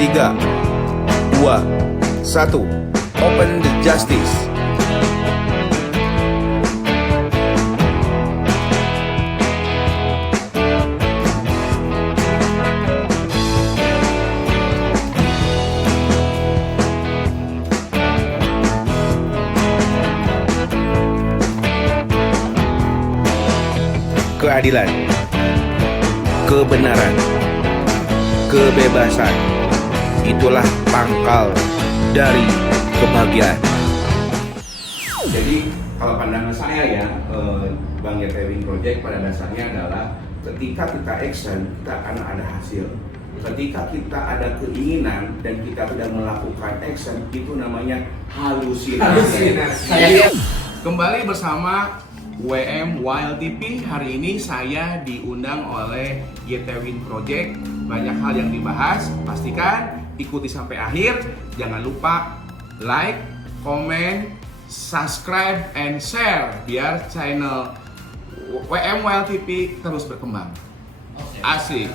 3, 2, 1. Open the justice. Keadilan, kebenaran, kebebasan, itulah pangkal dari kebahagiaan. Jadi kalau pandangan saya ya, Bang YT Project pada dasarnya adalah ketika kita action, kita akan ada hasil. Ketika kita ada keinginan dan kita sudah melakukan action, itu namanya halusinasi. Kembali bersama WM Wild TV. Hari ini saya diundang oleh YT Project. Banyak hal yang dibahas. Pastikan ikuti sampai akhir. Jangan lupa like, comment, subscribe, and share biar channel WM Wild TV terus berkembang. Asik.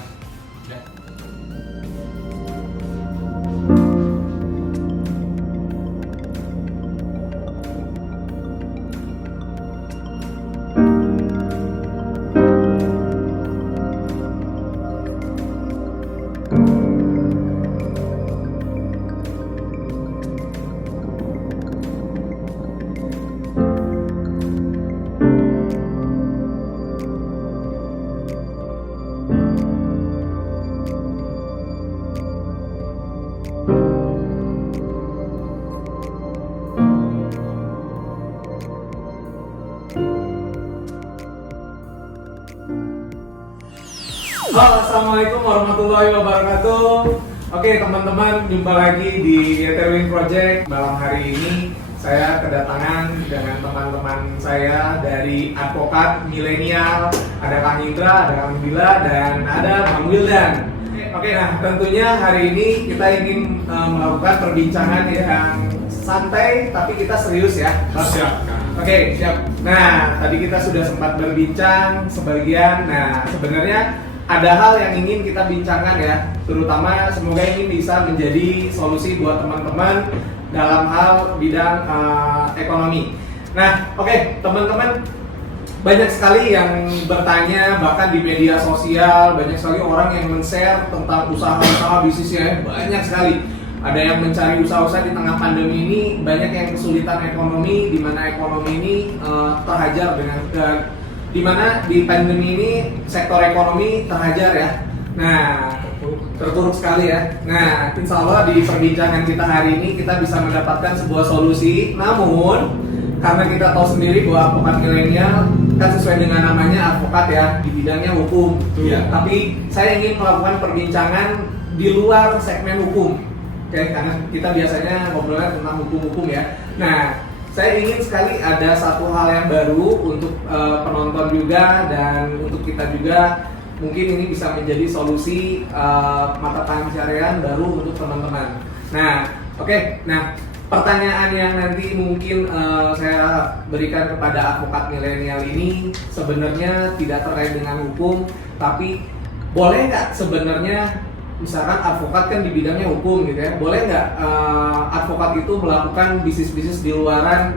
Halo, assalamualaikum warahmatullahi wabarakatuh. Oke teman-teman, jumpa lagi di YT Project. Malam hari ini saya kedatangan dengan teman-teman saya dari advokat milenial. Ada Kang Indra, ada Kang Bila, dan ada Bang Wildan. Oke, nah tentunya hari ini kita ingin melakukan perbincangan yang santai tapi kita serius ya. Siap. Oke, siap. Nah, tadi kita sudah sempat berbincang sebagian. Nah, sebenarnya ada hal yang ingin kita bincangkan ya, terutama semoga ini bisa menjadi solusi buat teman-teman dalam hal bidang ekonomi. Nah, oke, teman-teman, banyak sekali yang bertanya, bahkan di media sosial banyak sekali orang yang men-share tentang usaha-usaha bisnisnya, banyak sekali. Ada yang mencari usaha-usaha di tengah pandemi ini, banyak yang kesulitan ekonomi, di mana ekonomi ini terhajar dengan di mana di pandemi ini sektor ekonomi terhajar ya. Nah, terpuruk sekali ya. Nah, insya Allah di perbincangan kita hari ini kita bisa mendapatkan sebuah solusi. Namun, karena kita tahu sendiri bahwa advokat milenial kan sesuai dengan namanya advokat ya, di bidangnya hukum. Iya. Tapi saya ingin melakukan perbincangan di luar segmen hukum. Oke, karena kita biasanya ngobrolnya tentang hukum-hukum ya. Nah, saya ingin sekali ada satu hal yang baru untuk penonton juga dan untuk kita juga, mungkin ini bisa menjadi solusi mata pencaharian baru untuk teman-teman. Nah, oke. Nah, pertanyaan yang nanti mungkin saya berikan kepada advokat milenial ini sebenarnya tidak terkait dengan hukum, tapi boleh nggak sebenarnya, misalkan advokat kan di bidangnya hukum gitu ya, boleh nggak advokat itu melakukan bisnis-bisnis di luar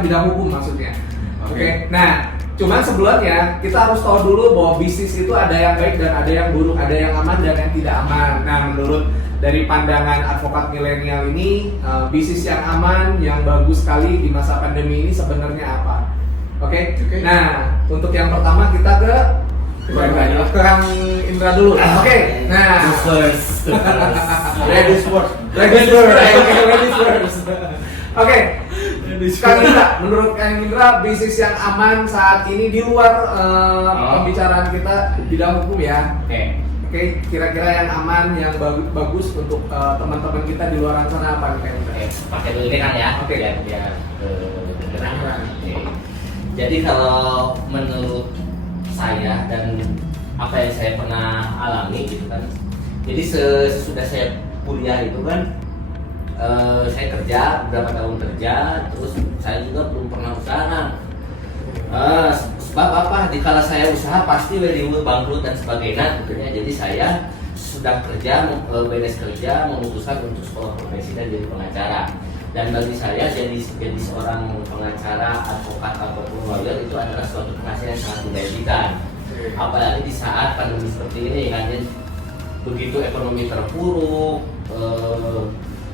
bidang hukum maksudnya? Oke. Nah, cuman sebelumnya kita harus tahu dulu bahwa bisnis itu ada yang baik dan ada yang buruk, ada yang aman dan yang tidak aman. Nah, menurut dari pandangan advokat milenial ini, bisnis yang aman, yang bagus sekali di masa pandemi ini sebenarnya apa? Oke. Nah, untuk yang pertama kita ke Kang Indra dulu. Oke. Nah, ladies first. Oke. Kang Indra, menurut Kang Indra, bisnis yang aman saat ini di luar pembicaraan kita bidang hukum ya. Oke, kira-kira yang aman, yang bagus untuk teman-teman kita di luar sana apa nih Kang Indra? Pakai dulu ini kan ya. Oke. Biar kedengeran. Jadi kalau menurut saya dan apa yang saya pernah alami gitu kan, jadi sesudah saya kuliah itu kan saya kerja beberapa tahun kerja, terus saya juga belum pernah usaha. Sebab apa? Dikala saya usaha pasti bangkrut dan sebagainya gitu ya. Jadi saya sudah kerja, beres kerja, memutuskan untuk sekolah profesi dan jadi pengacara. Dan bagi saya jadi seorang pengacara, advokat ataupun lawyer itu adalah suatu penghasilan yang sangat menjanjikan. Apalagi di saat pandemi seperti ini kan, begitu ekonomi terpuruk,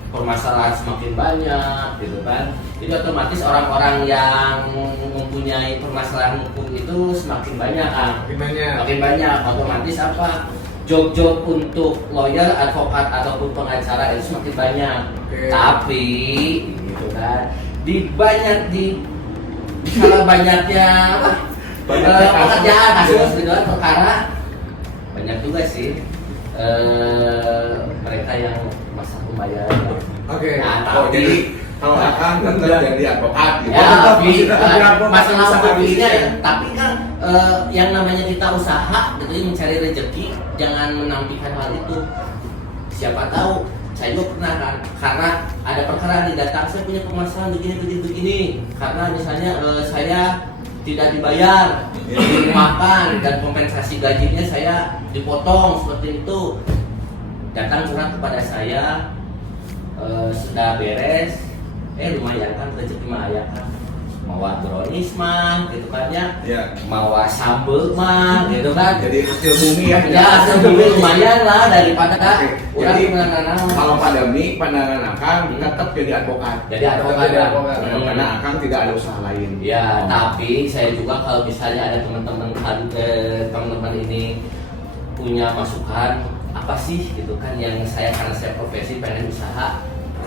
permasalahan semakin banyak gitu kan. Jadi otomatis orang-orang yang mempunyai permasalahan hukum itu semakin banyak kan. Makin banyak otomatis apa? Job-job untuk lawyer, advokat ataupun pengacara itu semakin banyak. Tapi gitu kan. Di skala banyaknya apa? Pekerjaan kasus gitu kan, perkara banyak juga sih mereka yang masalah pembayaran. Nah, jadi kalau akan tetap jadi advokat gitu. Ya, tapi masalah hobinya ya. Tapi kan yang namanya kita usaha, gitu mencari rezeki, jangan menampilkan hal itu. Siapa tahu saya juga pernah kan, karena ada perkara di datang, saya punya permasalahan begini. Karena misalnya saya tidak dibayar, dirumahkan, dan kompensasi gajinya saya dipotong seperti itu. Datang curhat kepada saya, sudah beres, lumayan kan rezeki mah ya kan, mau brownies mah gitu kan ya, mau sambel mah gitu kan, jadi hasil bumi ya. Hasil bumi lumayan lah daripada orang menanam. Kalau pandemi pandangan Akang tetap jadi advokat. Jadi advokat. Karena Akang tidak ada usaha lain. Ya, tapi saya juga kalau misalnya ada teman-teman ini punya masukan apa sih gitu kan, yang karena saya profesi pengen usaha,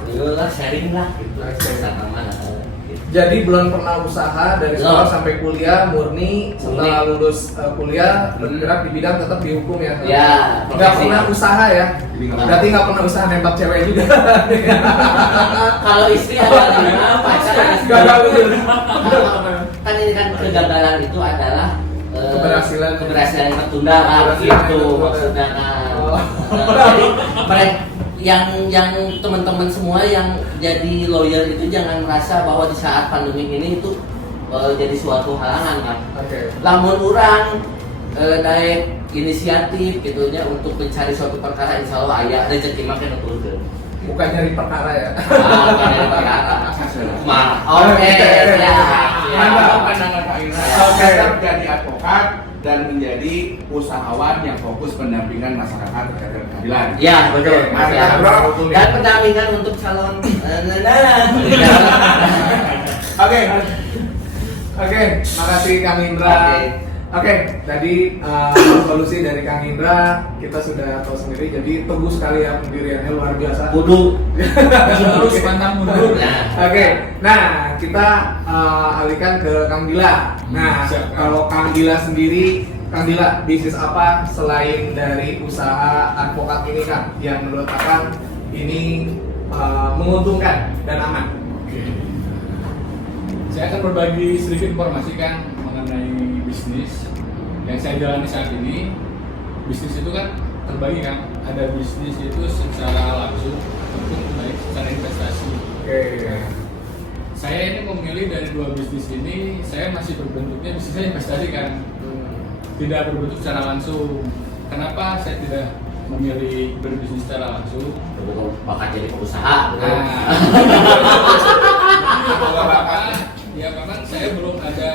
lah sharing lah gitu sama mana gitu. Jadi belum pernah usaha dari sekolah sampai kuliah, murni setelah lulus kuliah bergerak di bidang tetap di hukum ya. Ya, nggak pernah usaha ya. Berarti nggak pernah usaha nembak cewek juga. Kalau istri adalah pacar. Gagal betul. Kan ini kan kegagalan itu adalah keberhasilan yang tertunda gitu maksudnya kan. Jadi mereka yang teman-teman semua yang jadi lawyer itu jangan merasa bahwa di saat pandemi ini itu jadi suatu halangan kan. Lamun orang naik inisiatif gitunya untuk mencari suatu perkara, insya Allah ayah rezeki makin turun. Bukan nyari perkara ya. Bukan nyari perkara. Oke. Pandangan Pak Indra. Tetap jadi advokat dan menjadi usahawan yang fokus pendampingan masyarakat terkait dengan keadilan. Ya betul. Dan pendampingan untuk calon. Oke, makasih Kang Indra. Oke, tadi solusi dari Kang Indra kita sudah tahu sendiri. Jadi teguh sekali ya pendiriannya, luar biasa. Kudu. Terus pantang mundur. Oke, nah kita alihkan ke Kang Dila. Nah, kalau Kang Dila sendiri, Kang Dila bisnis apa selain dari usaha advokat ini Kang yang menurut Akang ini menguntungkan dan aman? Saya akan berbagi sedikit informasi kan mengenai bisnis yang saya jalani saat ini. Bisnis itu kan terbagi kan, ada bisnis itu secara langsung ataupun baik secara investasi. Saya ini memilih dari dua bisnis ini, saya masih berbentuknya bisnisnya investasi kan, tidak berbentuk secara langsung. Kenapa saya tidak memilih berbisnis secara langsung? Betul, bakal jadi pengusaha. Ya memang saya belum ada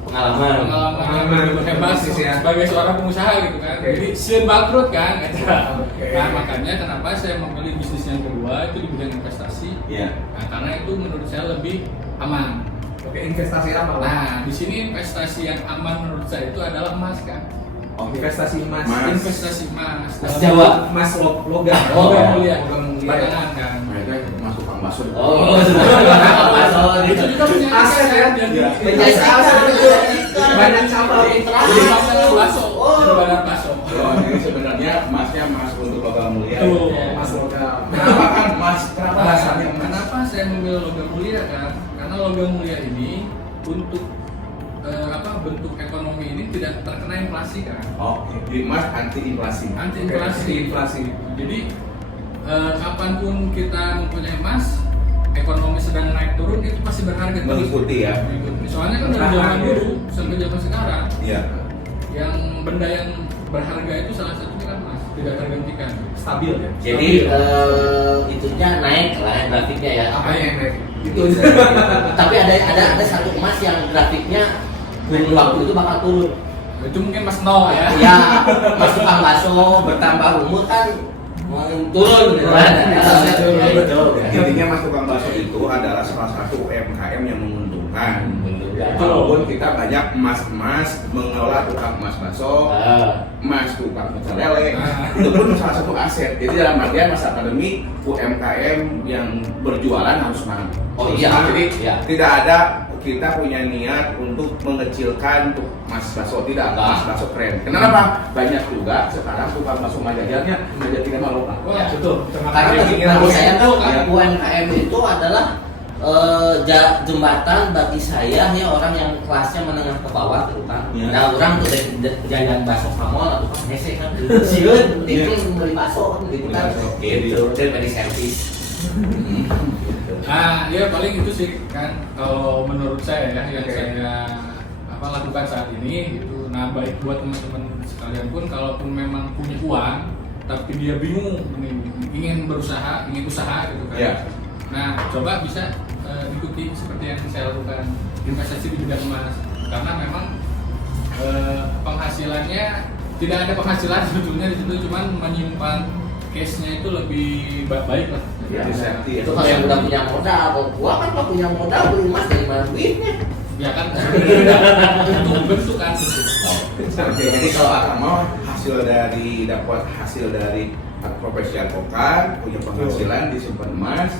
pengalaman yang hebat sebagai seorang pengusaha gitu kan. Jadi siap bangkrut kan. Nah makanya kenapa saya memilih bisnis yang kedua itu di bidang investasi. Nah karena itu menurut saya lebih aman. Investasi apa? Nah di sini investasi yang aman menurut saya itu adalah emas kan. Investasi emas. Investasi emas. Mas Jawa. Emas logam. Logam mulia. Batangan kan. Masuk Kang Baso. Itu juga punya aset ya. Banyak cabang. Jadi masalah baso. Benar baso. Ini sebenarnya emasnya emas untuk logam mulia. Emas logam. Kenapa kan emas? Kenapa alasannya emas? Kenapa saya memilih logam mulia kan? Karena logam mulia ini untuk bentuk ekonomi ini tidak terkena inflasi kan? Di emas anti inflasi. Anti inflasi. Jadi kapanpun kita mempunyai emas, ekonomi sedang naik turun itu pasti berharga terus. Mengikuti ya. Soalnya kan dari zaman dulu sampai zaman sekarang, Iya. yang benda yang berharga itu salah satunya kan tidak tergantikan. Stabil ya. Jadi itunya naik lah ya, grafiknya ya. Apa yang naik? Itu. Tapi ada satu emas yang grafiknya kurun waktu itu bakal turun. Itu mungkin Mas nol ya. Ya, Mas tukang bakso bertambah umur kan turun gitu kan. Intinya Mas tukang bakso itu adalah salah satu UMKM yang menguntungkan. Walaupun kita banyak emas-emas mengelola tukang emas bakso, emas tukang pecel lele, itu pun salah satu aset. Jadi dalam artian masa pandemi UMKM yang berjualan harus semangat. Oh iya, Jadi iya. tidak ada kita punya niat untuk mengecilkan tuh emas bakso, tidak. Emas bakso keren. Kenapa? Banyak juga sekarang tukang bakso Majajarnya Majajar tidak mau lokal. Ya, betul. Karena bagi saya tuh UMKM itu adalah jembatan bagi saya ya orang yang kelasnya menengah ke bawah terutama. Ya. Nah orang tuh jajan bakso kamol atau pas hese kan sieun itu beli bakso gitu kan. Gitu dari servis. Nah, ya paling itu sih kan kalau menurut saya ya yang saya lakukan saat ini gitu. Nah, baik buat teman-teman sekalian pun kalaupun memang punya uang tapi dia bingung ingin berusaha, ingin usaha gitu kan. Ya. Nah, coba bisa ikuti seperti yang saya lakukan, investasi di bidang emas. Karena memang penghasilannya tidak ada penghasilan sebetulnya di situ, cuman menyimpan case-nya itu lebih baik lah. Ya, Itu kalau yang udah punya modal, gua kan kalau punya modal beli emas dari mana duitnya? Ya kan, bentuk kan. Jadi kalau akan mau dapat hasil dari profesi advokat, punya penghasilan disimpan emas.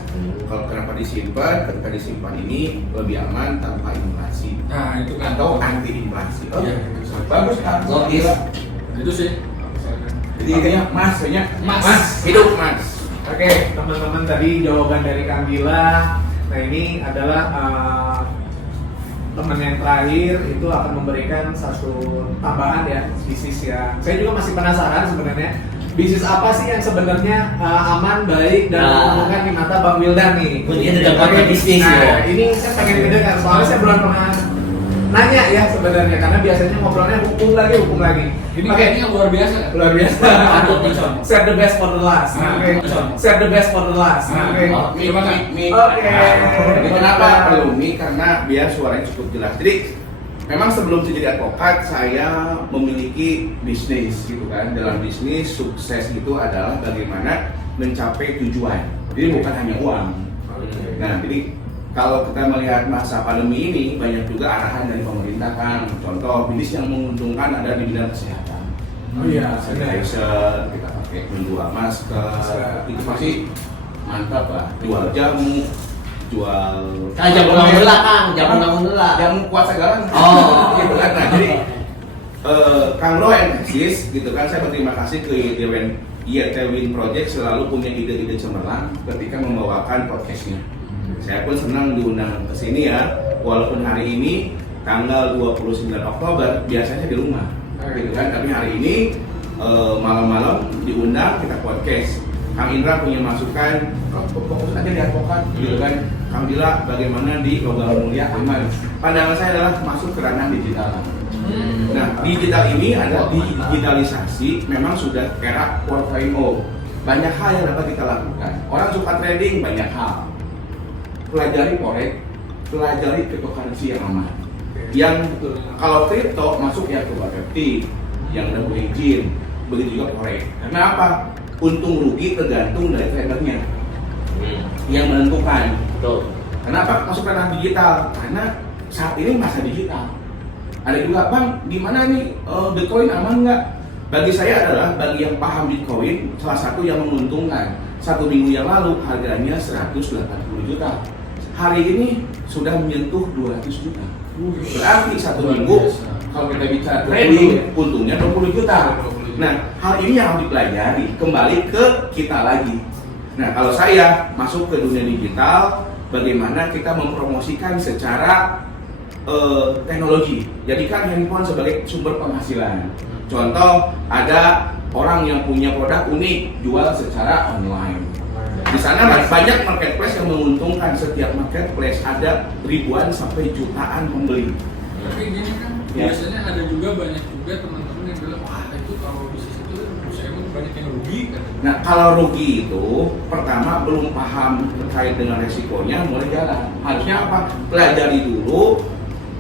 Kalau kenapa disimpan? Ketika disimpan ini lebih aman tanpa inflasi. Nah, itu kan. Atau anti inflasi. Oh, Iya. bagus kan? Logis. Itu sih. Jadi intinya emas, Emas. hidup emas. Oke, teman-teman, tadi jawaban dari Kang Gila. Nah, ini adalah teman yang terakhir itu akan memberikan satu tambahan ya, bisnis yang saya juga masih penasaran sebenarnya. Bisnis apa sih yang sebenarnya aman, baik, dan menguntungkan di mata Bang Wildan nih? Ini dapat bisnis Nah, ya. ini saya pengen mendengar, soalnya saya belum pernah nanya ya sebenarnya, karena biasanya ngobrolnya hukum lagi. Ini Oke. kayaknya luar biasa. Luar biasa. Patut dicontoh. Save the best for the last. Oke. Save the best for the last. Oke. Terima kasih. Oke. Jadi kenapa perlu mie? Karena biar suaranya cukup jelas. Jadi memang sebelum saya jadi advokat, saya memiliki bisnis gitu kan. Dalam bisnis sukses itu adalah bagaimana mencapai tujuan. Jadi bukan hanya uang. Nah, jadi kalau kita melihat masa pandemi ini banyak juga arahan dari pemerintah kan. Contoh bisnis yang menguntungkan ada di bidang kesehatan. Oh iya, Sanitizer, kita pakai menjual masker, itu pasti mantap lah. Jual jamu, jual Kan jamu namun lah Kang, jamu namun lah. jamu kuat segaran. Oh. Gitu kan. Nah, jadi Kang Lo and Exis gitu kan, saya berterima kasih ke Tewin Project selalu punya ide-ide cemerlang ketika membawakan podcastnya. Saya pun senang diundang ke sini ya, walaupun hari ini tanggal 29 Oktober biasanya di rumah gitu kan, tapi hari ini malam-malam diundang kita podcast. Kang Indra punya masukan, fokus aja di advokat gitu kan. Kang Bila bagaimana di logam mulia aman. Pandangan saya adalah masuk ke ranah digital. Nah, digital ini ada digitalisasi, memang sudah era 4.0. Banyak hal yang dapat kita lakukan. Orang suka trading, banyak hal. Pelajari forex, pelajari cryptocurrency yang aman. Yang kalau kripto masuk ya ke NFT, yang udah punya izin, begitu juga forex. Karena apa? Untung rugi tergantung dari tradernya yang menentukan. Betul. Kenapa masuk ke ranah digital? Karena saat ini masa digital. Ada juga, Bang, di mana nih Bitcoin aman nggak? Bagi saya adalah bagi yang paham Bitcoin, salah satu yang menguntungkan. 1 minggu yang lalu harganya 180 juta. Hari ini sudah menyentuh 200 juta. Berarti 1 minggu kalau kita bicara trading, untungnya 20 juta. Nah, hal ini yang harus dipelajari. Kembali ke kita lagi. Nah, kalau saya masuk ke dunia digital, bagaimana kita mempromosikan secara teknologi. Jadikan handphone sebagai sumber penghasilan. Contoh, ada orang yang punya produk unik, jual secara online. Di sana banyak marketplace yang menguntungkan. Setiap marketplace ada ribuan sampai jutaan pembeli. Tapi gini kan, Ya. biasanya ada juga banyak juga teman-teman yang bilang, wah itu kalau bisnis itu saya pun banyak yang rugi kan? Nah, kalau rugi itu pertama belum paham terkait dengan resikonya mulai jalan. Harusnya apa? Pelajari dulu,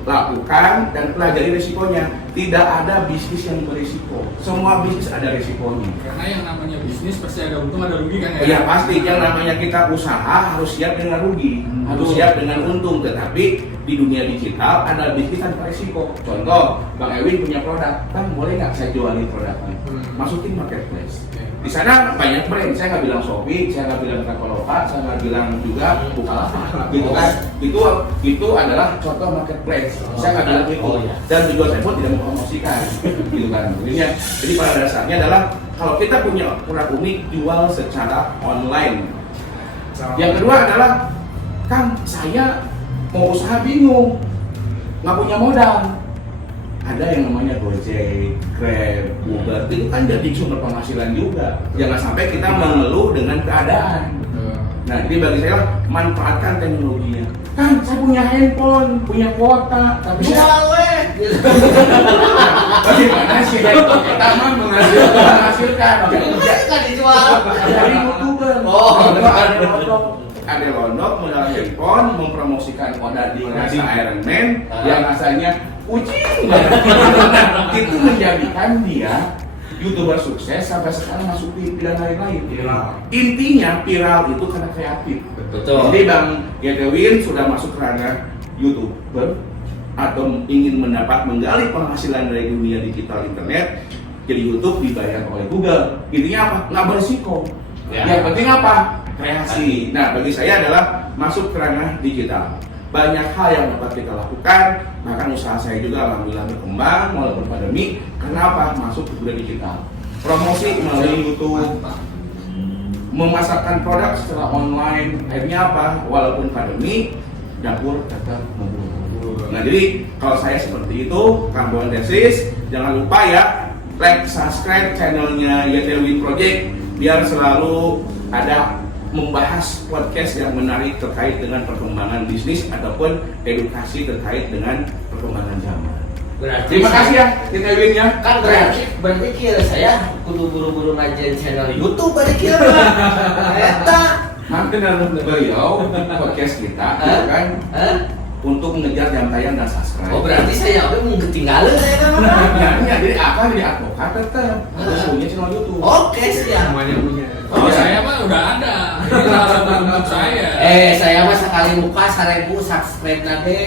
lakukan dan pelajari resikonya. Tidak ada bisnis yang berisiko. Semua bisnis ada resikonya. Karena yang namanya bisnis pasti ada untung ada rugi kan ya? Ya pasti, yang namanya kita usaha harus siap dengan rugi, harus siap dengan untung. Tetapi di dunia digital ada bisnis tanpa resiko. Contoh, Bang Ewin punya produk, Bang boleh nggak saya jualin produknya? Masukin marketplace. Di sana banyak brand, saya nggak bilang Shopee, saya nggak bilang Traveloka, saya nggak bilang juga Bukalapak, gitu kan? Itu adalah contoh marketplace. Saya nggak bilang itu, Oh, iya. dan tujuan saya pun tidak mempromosikan, gitu kan? Jadi pada dasarnya adalah kalau kita punya produk unik, jual secara online. Yang kedua adalah, Kang, saya mau usaha bingung, nggak punya modal. Ada yang namanya Gojek, Grab, Uber, itu kan jadi sumber penghasilan juga. Jangan sampai kita mengeluh dengan keadaan. Nah, jadi bagi saya manfaatkan teknologinya. Kan saya punya handphone, punya kuota, tapi saya bagaimana sih handphone pertama menghasilkan? Kan dijual. Dari YouTuber. Oh, Ada Londok modal handphone mempromosikan Odading rasa Iron Man yang rasanya kucing banget. Nah, itu menjadikan dia YouTuber sukses sampai sekarang masuk TV dan lain-lain. Intinya viral itu karena kreatif. Betul. Jadi Bang Yetewin sudah masuk ke ranah YouTuber atau ingin menggali penghasilan dari dunia digital internet, jadi YouTube dibayar oleh Google. Intinya apa? Nggak berisiko. Ya. Yang penting apa? Kreasi. Nah, bagi saya adalah masuk ke ranah digital. Banyak hal yang dapat kita lakukan, bahkan usaha saya juga alhamdulillah berkembang walaupun pandemi. Kenapa? Masuk ke dunia digital. Promosi melalui YouTube, memasarkan produk secara online. Akhirnya apa? Walaupun pandemi, dapur tetap memburu. Nah, jadi kalau saya seperti itu, Kambon Desis, jangan lupa ya, like, subscribe channelnya Yetewin Project biar selalu ada membahas podcast yang menarik terkait dengan perkembangan bisnis ataupun edukasi terkait dengan perkembangan zaman. Berarti Terima kasih ya, Yetewin ya. Kan berarti kira saya kudu buru-buru ngajain channel YouTube berarti kira. Eta. Hampir dalam beliau podcast kita Hah? kan Hah? untuk mengejar jam tayang dan subscribe. Oh berarti saya udah mau ketinggalan saya kan. Ya, jadi apa jadi advokat tetap harus punya channel YouTube. Oke siap. Semuanya punya. Oh, saya mah udah ada. Ini salah satu bentuk saya. Saya mah sekali buka 1000 subscribe nanti.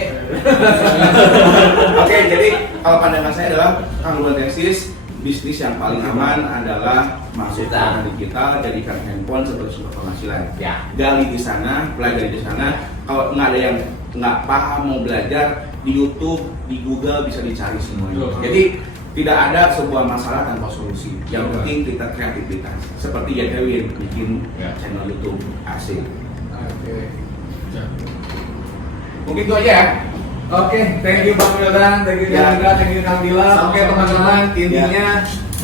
Oke, jadi kalau pandangan saya adalah Kambon Desis, bisnis yang paling aman adalah masuk ke ranah digital, jadikan handphone sebagai sumber penghasilan. Ya. Gali di sana, pelajari di sana. Kalau nggak ada yang nggak paham mau belajar di YouTube, di Google bisa dicari semuanya. Betul. Jadi tidak ada sebuah masalah tanpa solusi. Yang penting kita kreativitas. Seperti Yetewin bikin channel YouTube asik. Oke. Mungkin itu aja ya. Oke, thank you Bang Wildan, thank you Ya. Chandra, thank you Kang Dila. Oke teman-teman, intinya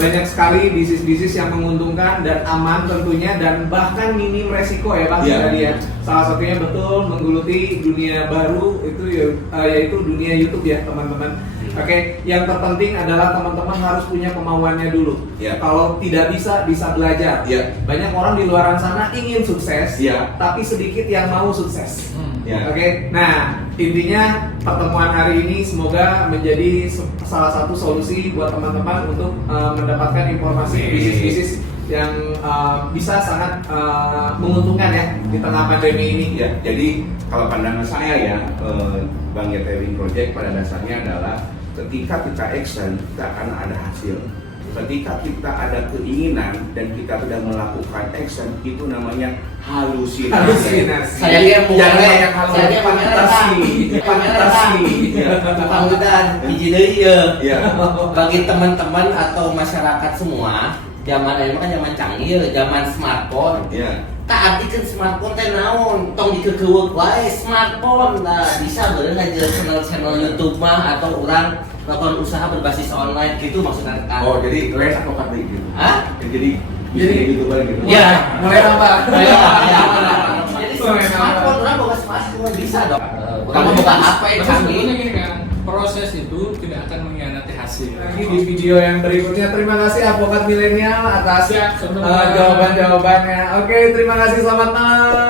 banyak sekali bisnis-bisnis yang menguntungkan dan aman tentunya dan bahkan minim resiko ya Bang Ya. tadi ya. Salah satunya betul menggeluti dunia baru itu yaitu dunia YouTube ya teman-teman. Oke, yang terpenting adalah teman-teman harus punya kemauannya dulu. Ya. Kalau tidak bisa belajar. Ya. Banyak orang di luaran sana ingin sukses, Ya. tapi sedikit yang mau sukses. Ya. Oke, nah intinya pertemuan hari ini semoga menjadi salah satu solusi buat teman-teman untuk mendapatkan informasi bisnis-bisnis yang bisa sangat menguntungkan ya di tengah pandemi ini. Ya, jadi kalau pandangan saya ya, Bang Yetewin Project pada dasarnya adalah ketika kita action, kita akan ada hasil. Ketika kita ada keinginan dan kita sudah melakukan action, itu namanya halusinasi. Halusinasi. Saya dia mau Jangan pakai, banyak hal saya dia pakai fantasi. fantasi. Tukang udan, hiji deui ya. Ya. Bagi teman-teman atau masyarakat semua, zaman ini kan zaman canggih, zaman smartphone. Ya. Tak artikan smartphone teh naon, tong dikekeweuk wae smartphone. Nah, bisa beureun aja channel-channel YouTube mah atau orang melakukan usaha berbasis online gitu maksudnya kan. Oh, jadi les advokat nih gitu. Hah? Jadi bisa YouTuber gitu. Ya, mulai nambah. Ya. Jadi smartphone orang bawa smartphone bisa dong. Kamu buka HP Tapi canggih. sebetulnya gini kan, proses itu tidak akan mengkhianati hasil. kasih. Lagi di video yang berikutnya. Terima kasih Advokat Milenial atas Siap, sama-sama. jawaban-jawabannya. Oke, terima kasih, selamat malam.